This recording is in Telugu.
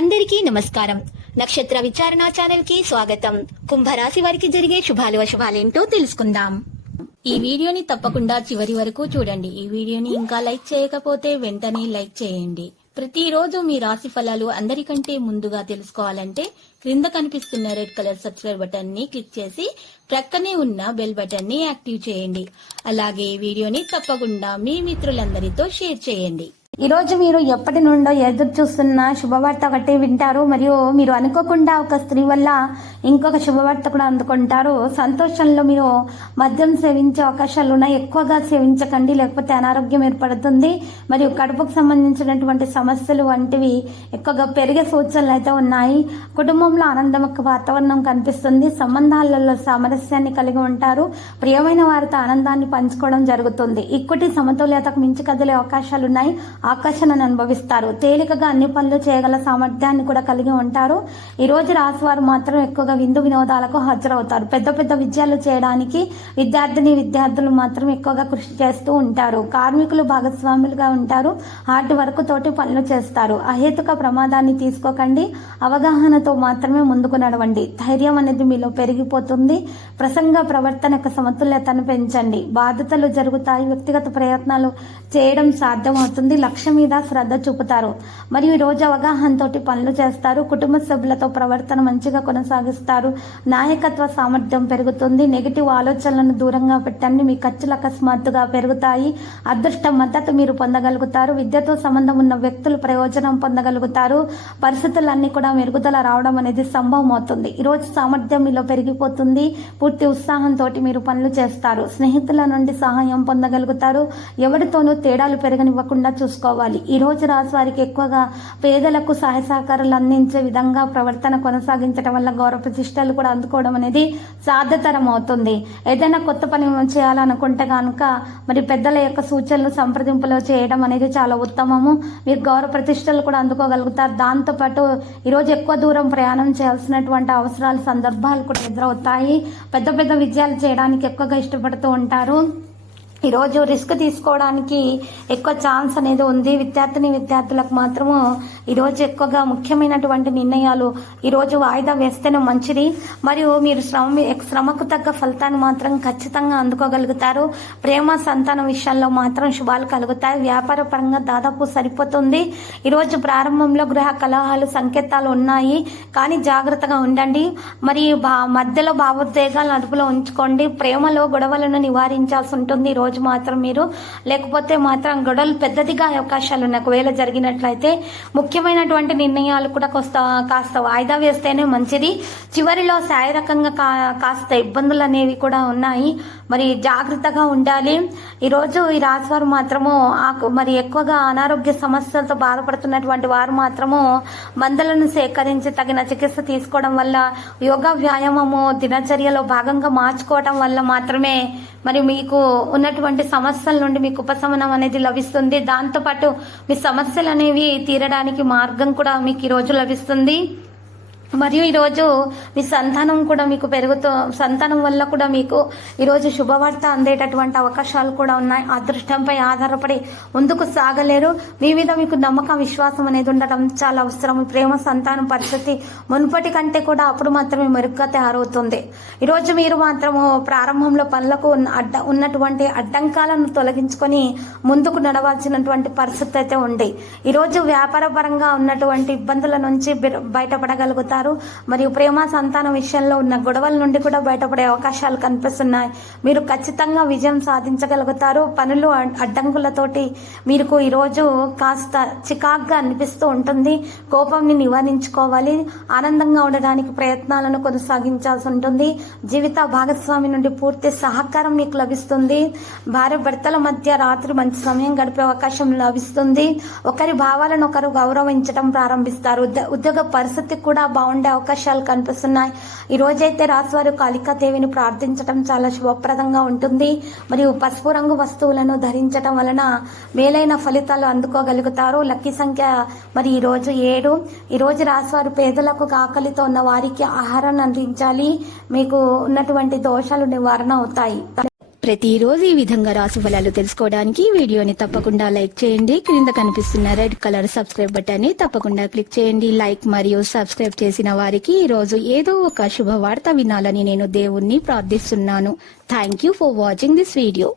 అందరికీ నమస్కారం. నక్షత్ర విచారణ ఛానల్ కి స్వాగతం. కుంభరాశి వారికి జరిగే శుభాలు అశుభాలేంటో తెలుసుకుందాం. ఈ వీడియోని తప్పకుండా చివరి వరకు చూడండి. ఈ వీడియోని ఇంకా లైక్ చేయకపోతే వెంటనే లైక్ చేయండి. ప్రతిరోజు మీ రాశి ఫలాలు అందరికంటే ముందుగా తెలుసుకోవాలంటే క్రింద కనిపిస్తున్న రెడ్ కలర్ సబ్స్క్రైబ్ బటన్ ని క్లిక్ చేసి ప్రక్కనే ఉన్న బెల్ బటన్ ని యాక్టివ్ చేయండి. అలాగే ఈ వీడియోని తప్పకుండా మీ మిత్రులందరితో షేర్ చేయండి. ఈ రోజు మీరు ఎప్పటి నుండో ఎదురు చూస్తున్న శుభవార్త ఒకటి వింటారు. మరియు మీరు అనుకోకుండా ఒక స్త్రీ వల్ల ఇంకొక శుభవార్త కూడా అందుకుంటారు. సంతోషంలో మీరు మద్యం సేవించే అవకాశాలు ఉన్నాయి. ఎక్కువగా సేవించకండి, లేకపోతే అనారోగ్యం ఏర్పడుతుంది. మరియు కడుపుకు సంబంధించినటువంటి సమస్యలు వంటివి ఎక్కువగా పెరిగే సూచనలు అయితే ఉన్నాయి. కుటుంబంలో ఆనందమక వాతావరణం కనిపిస్తుంది. సంబంధాలలో సామరస్యాన్ని కలిగి ఉంటారు. ప్రియమైన వారితో ఆనందాన్ని పంచుకోవడం జరుగుతుంది. ఈక్విటీ సమతుల్యతకు మించి కదిలే అవకాశాలు ఉన్నాయి. ఆకర్షణను అనుభవిస్తారు. తేలికగా అన్ని పనులు చేయగల సామర్థ్యాన్ని కూడా కలిగి ఉంటారు. ఈ రోజు రాశి వారు మాత్రం ఎక్కువగా విందు వినోదాలకు హాజరవుతారు. పెద్ద పెద్ద విజయాలు చేయడానికి విద్యార్థులు మాత్రం ఎక్కువగా కృషి చేస్తూ ఉంటారు. కార్మికులు భాగస్వాములుగా ఉంటారు. హార్డ్ వర్క్ తోటి పనులు చేస్తారు. అహేతుక ప్రమాదాన్ని తీసుకోకండి. అవగాహనతో మాత్రమే ముందుకు నడవండి. ధైర్యం అనేది మీలో పెరిగిపోతుంది. ప్రసంగ ప్రవర్తన యొక్క సమతుల్యతను పెంచండి. బాధ్యతలు జరుగుతాయి. వ్యక్తిగత ప్రయత్నాలు చేయడం సాధ్యమవుతుంది. లక్ష్యం మీద శ్రద్ధ చూపుతారు. మరియు ఈ రోజు అవగాహనతో పనులు చేస్తారు. కుటుంబ సభ్యులతో ప్రవర్తన మంచిగా కొనసాగిస్తారు. నాయకత్వ సామర్థ్యం పెరుగుతుంది. నెగిటివ్ ఆలోచనలను దూరంగా పెట్టండి. మీ ఖర్చులు అకస్మాత్తుగా పెరుగుతాయి. అదృష్ట మద్దతు మీరు పొందగలుగుతారు. విద్యతో సంబంధం ఉన్న వ్యక్తులు ప్రయోజనం పొందగలుగుతారు. పరిస్థితులన్నీ కూడా మెరుగుదల రావడం అనేది సంభవం అవుతుంది. ఈ రోజు సామర్థ్యం మీలో పెరిగిపోతుంది. పూర్తి ఉత్సాహంతో మీరు పనులు చేస్తారు. స్నేహితుల నుండి సహాయం పొందగలుగుతారు. ఎవరితోనూ తేడాలు పెరగనివ్వకుండా చూసుకోవాలి. ఈ రోజు రాశి వారికి ఎక్కువగా పేదలకు సహాయ సహకారాలు అందించే విధంగా ప్రవర్తన కొనసాగించడం వల్ల గౌరవ ప్రతిష్టలు కూడా అందుకోవడం అనేది సాధ్యతరం అవుతుంది. ఏదైనా కొత్త పని చేయాలనుకుంటే కనుక మరి పెద్దల యొక్క సూచనలు సంప్రదింపులు చేయడం అనేది చాలా ఉత్తమము. మీరు గౌరవ ప్రతిష్టలు కూడా అందుకోగలుగుతారు. దాంతోపాటు ఈరోజు ఎక్కువ దూరం ప్రయాణం చేయాల్సినటువంటి అవసరాలు సందర్భాలు కూడా ఎదురవుతాయి. పెద్ద పెద్ద విజయాలు చేయడానికి ఎక్కువగా ఇష్టపడుతూ ఉంటారు. ఈరోజు రిస్క్ తీసుకోవడానికి ఎక్కువ ఛాన్స్ అనేది ఉంది. విద్యార్థులకు మాత్రము ఈరోజు ఎక్కువగా ముఖ్యమైనటువంటి నిర్ణయాలు ఈరోజు వాయిదా వేస్తేనే మంచిది. మరియు మీరు శ్రమకు తగ్గ ఫలితాన్ని మాత్రం ఖచ్చితంగా అందుకోగలుగుతారు. ప్రేమ సంతానం విషయంలో మాత్రం శుభాలు కలుగుతాయి. వ్యాపార పరంగా దాదాపు సరిపోతుంది. ఈరోజు ప్రారంభంలో గృహ కలహాలు సంకేతాలు ఉన్నాయి, కానీ జాగ్రత్తగా ఉండండి. మరి మధ్యలో భావోద్వేగాలను అదుపులో ఉంచుకోండి. ప్రేమలో గొడవలను నివారించాల్సి ఉంటుంది ఈ రోజు మాత్రం మీరు. లేకపోతే మాత్రం గొడవలు పెద్దదిగా అవకాశాలు ఉన్నాయి. ఒకవేళ జరిగినట్లయితే ముఖ్యమైనటువంటి నిర్ణయాలు కూడా కాస్త వాయిదా వేస్తేనే మంచిది. చివరిలో శారీరకంగా కాస్త ఇబ్బందులు అనేవి కూడా ఉన్నాయి. మరి జాగ్రత్తగా ఉండాలి. ఈరోజు ఈ రాశివారు మాత్రము మరి ఎక్కువగా అనారోగ్య సమస్యలతో బాధపడుతున్నటువంటి వారు మాత్రము మందులను సేకరించి తగిన చికిత్స తీసుకోవడం వల్ల, యోగా వ్యాయామము దినచర్యలో భాగంగా మార్చుకోవడం వల్ల మాత్రమే మరి మీకు ఉన్నటువంటి సమస్యల నుండి మీకు ఉపశమనం అనేది లభిస్తుంది. దాంతోపాటు మీ సమస్యలు అనేవి తీరడానికి మార్గం కూడా మీకు ఈరోజు లభిస్తుంది. మరియు ఈరోజు మీ సంతానం కూడా మీకు సంతానం వల్ల కూడా మీకు ఈరోజు శుభవార్త అందేటటువంటి అవకాశాలు కూడా ఉన్నాయి. అదృష్టంపై ఆధారపడి ముందుకు సాగలేరు. మీ మీద మీకు నమ్మకం విశ్వాసం అనేది ఉండడం చాలా అవసరం. ప్రేమ సంతానం పరిస్థితి మునుపటి కంటే కూడా అప్పుడు మాత్రమే మెరుగ్గా తయారవుతుంది. ఈరోజు మీరు మాత్రము ప్రారంభంలో పనులకు ఉన్నటువంటి అడ్డంకాలను తొలగించుకొని ముందుకు నడవాల్సినటువంటి పరిస్థితి అయితే ఉంది. ఈరోజు వ్యాపార పరంగా ఉన్నటువంటి ఇబ్బందుల నుంచి బయటపడగలుగుతారు. మరియు ప్రేమ సంతానం విషయంలో ఉన్న గొడవల నుండి కూడా బయటపడే అవకాశాలు కనిపిస్తున్నాయి. మీరు ఖచ్చితంగా విజయం సాధించగలుగుతారు. పనులు అడ్డంకులతోటి మీకు ఈరోజు కాస్త చికాగ్గా అనిపిస్తూ ఉంటుంది. కోపంని నివారించుకోవాలి. ఆనందంగా ఉండడానికి ప్రయత్నాలను కొనసాగించాల్సి ఉంటుంది. జీవిత భాగస్వామి నుండి పూర్తి సహకారం మీకు లభిస్తుంది. భార్య భర్తల మధ్య రాత్రి మంచి సమయం గడిపే అవకాశం లభిస్తుంది. ఒకరి భావాలను ఒకరు గౌరవించడం ప్రారంభిస్తారు. ఉద్యోగ పరిస్థితి కూడా ఉండే అవకాశాలు కనిపిస్తున్నాయి. ఈ రోజైతే రాశివారు కాళికాదేవిని ప్రార్థించడం చాలా శుభప్రదంగా ఉంటుంది. మరియు పసుపు రంగు వస్తువులను ధరించడం వలన మేలైన ఫలితాలు అందుకోగలుగుతారు. లక్కీ సంఖ్య మరి ఈ రోజు 7. ఈ రోజు రాశివారు పేదలకు ఆకలితో ఉన్న వారికి ఆహారాన్ని అందించాలి. మీకు ఉన్నటువంటి దోషాలు నివారణ అవుతాయి. ప్రతిరోజు ఈ విధంగా రాశి ఫలాలు తెలుసుకోవడానికి వీడియోని తప్పకుండా లైక్ చేయండి. క్రింద కనిపిస్తున్న రెడ్ కలర్ సబ్స్క్రైబ్ బటన్ ని తప్పకుండా క్లిక్ చేయండి. లైక్ మరియు సబ్స్క్రైబ్ చేసిన వారికి ఈ రోజు ఏదో ఒక శుభవార్త వినాలని నేను దేవుణ్ణి ప్రార్థిస్తున్నాను. Thank you for watching this video.